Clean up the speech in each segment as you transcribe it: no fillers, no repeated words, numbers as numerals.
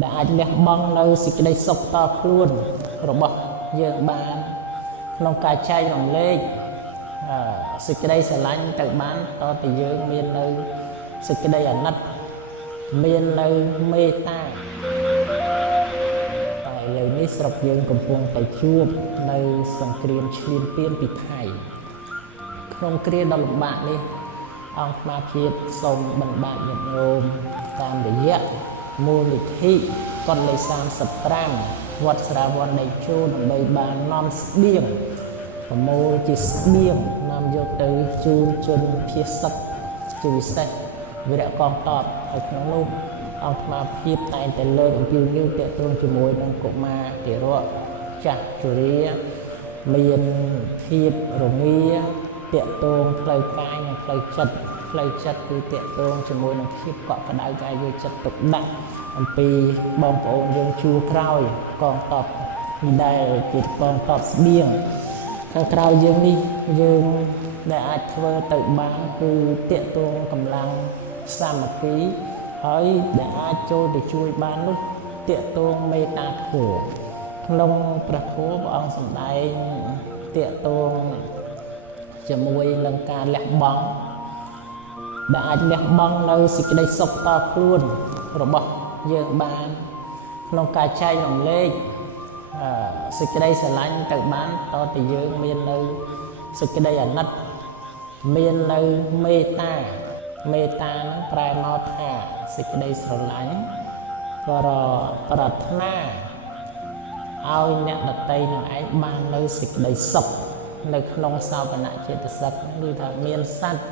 đãអាចលះបង់នៅសេចក្តីសុខតខ្លួនរបស់យើងបានក្នុងការចែករំលែកសេចក្តីស្រឡាញ់ទៅបានតទៅយើងមាននៅសេចក្តីអាណិតមាននៅមេត្តាតែឥឡូវនេះស្រុកយើងកំពុងតែជួបនៅសង្គ្រាមឈ្លានពានពីថៃក្នុងគ្រាដ៏លំបាកនេះអង្គស្មារតីសូមបណ្ដាញាតិញោមតាមរយៈមូលនិធិកុដិលេខ35វត្តស្រាវ័ននៃជួរដើម្បីបាននាំស្បៀងប្រមូលជាស្បៀងនាំយកទៅជូនជនភៀសសិតជាពិសេសវីរៈកងទ័ពហើយក្នុងនោះអង្គស្មារតីតែងតែលើកអំពីនេះទាក់ទងជាមួយនឹងកុមារទារកចាស់ជរាមានភាពរងាទាក់ទងផ្លូវកាយនិងផ្លូវចិត្តគឺទាក់ទងជាមួយនឹងភាពកក់ក្ដៅកាយយកចិត្តទុកដាក់អំពីបងប្អូនយើងជួរក្រោយកងទ័ពដែលជាកងទ័ពស្បៀងខាងក្រៅយើងនេះយើងដែលអាចធ្វើទៅបានគឺទាក់ទងកម្លាំងសាមគ្គីហើយដែលអាចចូលទៅជួយបាននោះទាក់ទងមេត្តាធម៌ក្នុងព្រះធម៌ព្រះអង្គសម្ដែងទាក់ទងជាមួយនឹងការលះបង់ដែលអាចលះបង់នៅសេចក្តីសុខតខ្លួនរបស់យើងបានក្នុងការចែករំលែកសេចក្តីស្រឡាញ់ទៅបានតទៅយើងមាននៅសេចក្តីអាណិតមាននៅមេត្តាហ្នឹងប្រែមកថាសេចក្តីស្រឡាញ់ក៏ប្រាថ្នាឲ្យអ្នកដតីនឹងឯងបាននៅសេចក្តីសុខនៅក្នុងសោបនចេតសិកគឺថាមានសត្វ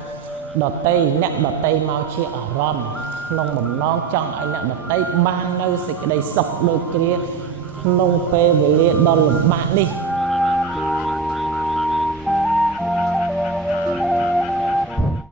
ដតីអ្នកដតីមកជាអារម្មណ៍ក្នុងបំណងចង់ឲ្យអ្នកដតីបាននៅសេចក្តីសុខដូចគ្នាក្នុងពេលវេលាដ៏លំបាកនេះ